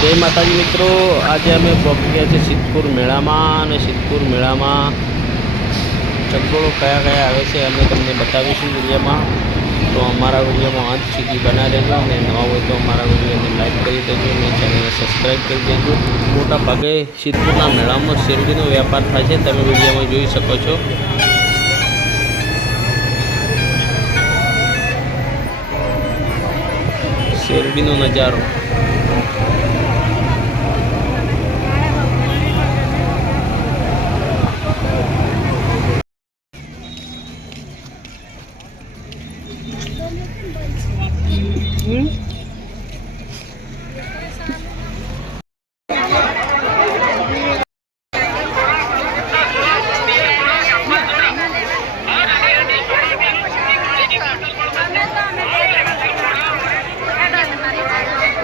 જય માતાજી મિત્રો, આજે અમે પહોંચી ગયા છીએ સિદ્ધપુર મેળામાં અને સિદ્ધપુર મેળામાં ચકડોળો કયા કયા આવે છે અમે તમને બતાવીશું વિડીયોમાં. તો અમારા વિડીયોમાં અંત સુધી બના રહેજો અને નવા હોય તો અમારા વિડીયોને લાઈક કરી દેજો અને ચેનલને સબસ્ક્રાઈબ કરી દેજો. મોટા ભાગે સિદ્ધપુરના મેળામાં શેરડીનો વેપાર થાય છે, તમે વિડીયોમાં જોઈ શકો છો. શેરડીનો નજારો.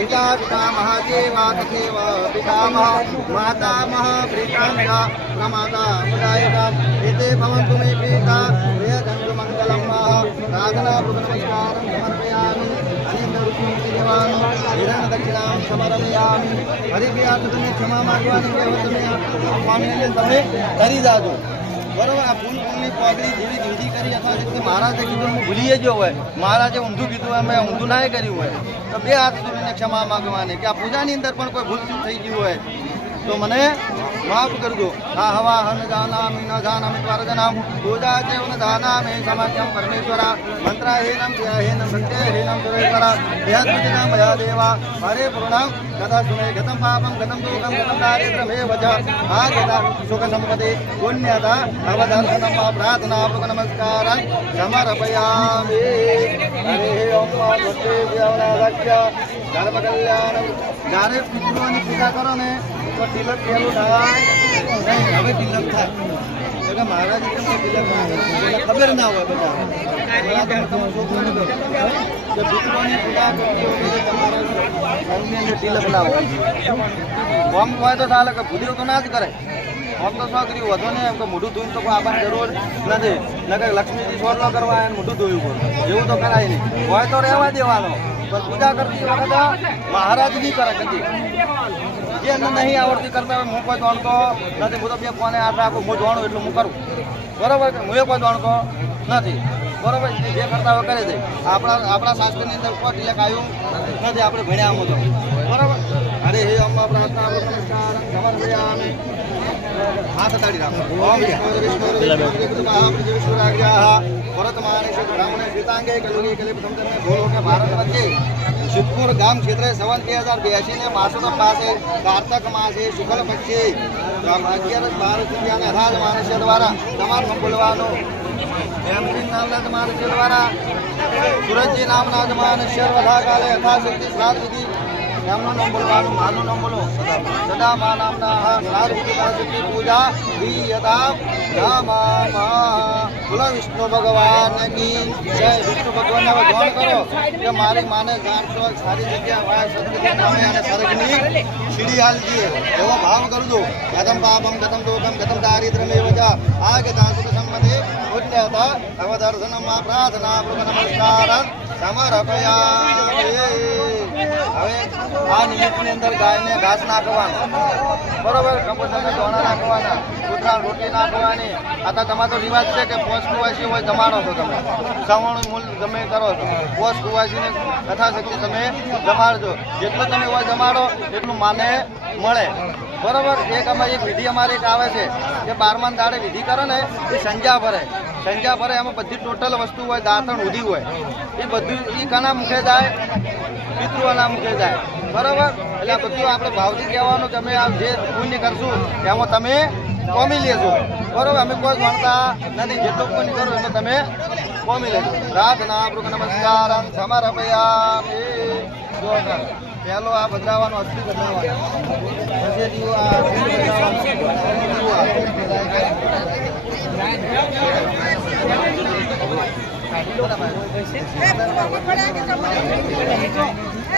पिता पितामह देवा तथैव पितामह मातामह प्रीतांगा प्रमाता मुदायिका एते भवन्तु मे प्रीता वेदन्तु मङ्गलं प्रार्थना नमस्कारं समर्पयामि अनिन्दरुचिदेवान् हिरण्यदक्षिणां समर्पयामि હરિભ્યા તમે ક્ષમા માંગવાની વ્યવસ્થા સ્વામીને તમે કરી જાજો બરોબર, આ ફૂલ ફૂલની પોગડી જેવી કરી અથવા જે મહારાજે કીધું, હું ભૂલી ગયો હોય, મહારાજે ઊંધું કીધું હોય, મેં ઊંધું ના કર્યું હોય, તો બે હાથ જોડીને ક્ષમા માંગવાની કે આ પૂજાની અંદર પણ કોઈ ભૂલ થઈ ગયું હોય તો મને માફ કરજો. આ હવા હન જાનામિ, ન જાનામિ, પરજનામ. પૂજા ચેવ ન જાનામિ સમાજ્યમ પરમેશ્વરા. મંત્રા હેનમ ધ્યા હેનમ સત્ય હેનમ સર્વેશ્વરા યદ વિજના મયા દેવા. હરે પૂર્ણમ. કથા સુમે ગતમ પાપમ ગતમ દુઃખમ ગતમ દારિદ્રમે વચ આ ગતા સુખ સંપદે પુણ્યતા અવદર્શનમ પ્રાર્થના પૂર્વક નમસ્કાર સમર્પયામિ. હરે ઓમ ભક્તિ ધર્મ કલ્યાણ જ્યારે પિતૃઓની પૂજા કરો ને, તો તિલક પહેલું થાય. નહીં, હવે તિલક થાય. તો કે મહારાજ તમે તમે છોકરાને કહો કે પિતૃઓની પૂજા તિલક ના હોય. ઓમ હોય તો ચાલે કે ભૂલ્યો તો ના જ કરે. ઓમ તો શું કર્યું વધુ ને એમ કે મોઢું ધોઈને તો કોઈ આવવાની જરૂર નથી. ન કે લક્ષ્મીજી ન કરવા આવે ને મોઢું ધોયું પડે એવું તો કરાય નહીં. હોય તો રહેવા દેવાનો. પણ પૂજા કરતી વખતે મહારાજની કરે કદી જે. નહીં આવડતી કરતા હોય, હું કોઈ જાણતો નથી, હું તો બે કોને હાથ રાખું, હું જાણું એટલું હું કરું. બરાબર હું એ કોઈ જાણતો નથી. બરાબર જે કરતા હોય કરે છે. આપણા આપણા શાસ્ત્રની અંદર કોઈ તિલક આવ્યું નથી, આપણે ભણ્યા આમ બરોબર? હે અંબા પ્રાર્થના નમસ્કાર સમર્પયામિ હાથ તાળી રાખો. ઓમ વિષ્ણુ વિષ્ણુ વિષ્ણુ વિષ્ણુરાજ્યાહ ભરતમાનેશ બ્રાહ્મણે, શ્વેતાંગે કલુગે કલે પ્રથમ જન્મે ભોલો કે ભારત વચ્ચે સિદ્ધપુર ગામ ક્ષેત્રે સવન બે હજાર બ્યાસી ને માસોદ પાસે કારતક માસે શુક્લ પક્ષે અગિયાર દ્વારા તમામ બોલવાનું હેમસિંહ નામના માણસો દ્વારા સુરજજી કાલે યથાશક્તિ શ્રાદ્ધ વિધિ એમનું નામ બોલવાનું માનું નામ બોલો. સદા મા નામના શક્તિ પૂજા વિયતા રામા બોલો વિષ્ણુ ભગવાન કી જય. વિષ્ણુ ભગવાનને ધ્યાન કરો કે મારી માને જાણતો સારી જગ્યા વાય સદગતિ નામે અને સરગની સીડી હાલજી એવો ભાવ કરજો. કદમ પાપમ કદમ દોકમ કદમ દારિદ્ર્યમેવ ચ આ કે દાસુ સંબંધે પુણ્યતા અવદર્શનમ પ્રાર્થના, પ્રભુ નમસ્કાર. સમર્પયામિ. હવે આ નિયમની અંદર ગાયને ઘાસ નાખવાનો. બરોબર કપૂતરને ધોણા નાખવાના, કૂતરાને રોટી નાખવાની. આ તો તમારો રિવાજ છે કે પોસ કુવાસી હોય જમાડો છો તમે. સવાણું મૂલ ગમે કરો છો. પોસ કુવાસીને કથાશક્તિ તમે જમાડજો. જેટલું તમે હોય જમાડો, એટલું માને મળે. બરોબર, એક અમારી એક વિધિ અમારી એક આવે છે કે બારમાન દાડે વિધિ કરે ને, એ સંજા ભરે. સંજા ભરે એમાં બધી ટોટલ વસ્તુ હોય, દાંતણ ઉધી હોય. એ બધું એ કના મુખે જાય? પિતૃઓના મુખે જાય. બરાબર? એટલે આ બધું આપણે ભાવથી કહેવાનું કે અમે આ જે પુણ્ય કરશું એમાં તમે કોમી લેજો. બરાબર? અમે કોઈ ગણતા નથી. જેટલું પુણ્ય કરો એમાં તમે કોમી લેજો. પ્રાર્થના પ્રભુ નમસ્કાર. સમર્પયામિ ભૈયા. પહેલો આ બદલાવાનો અસ્થિ બદલાવાનો. આ અસ્થિ બદલાવાનો.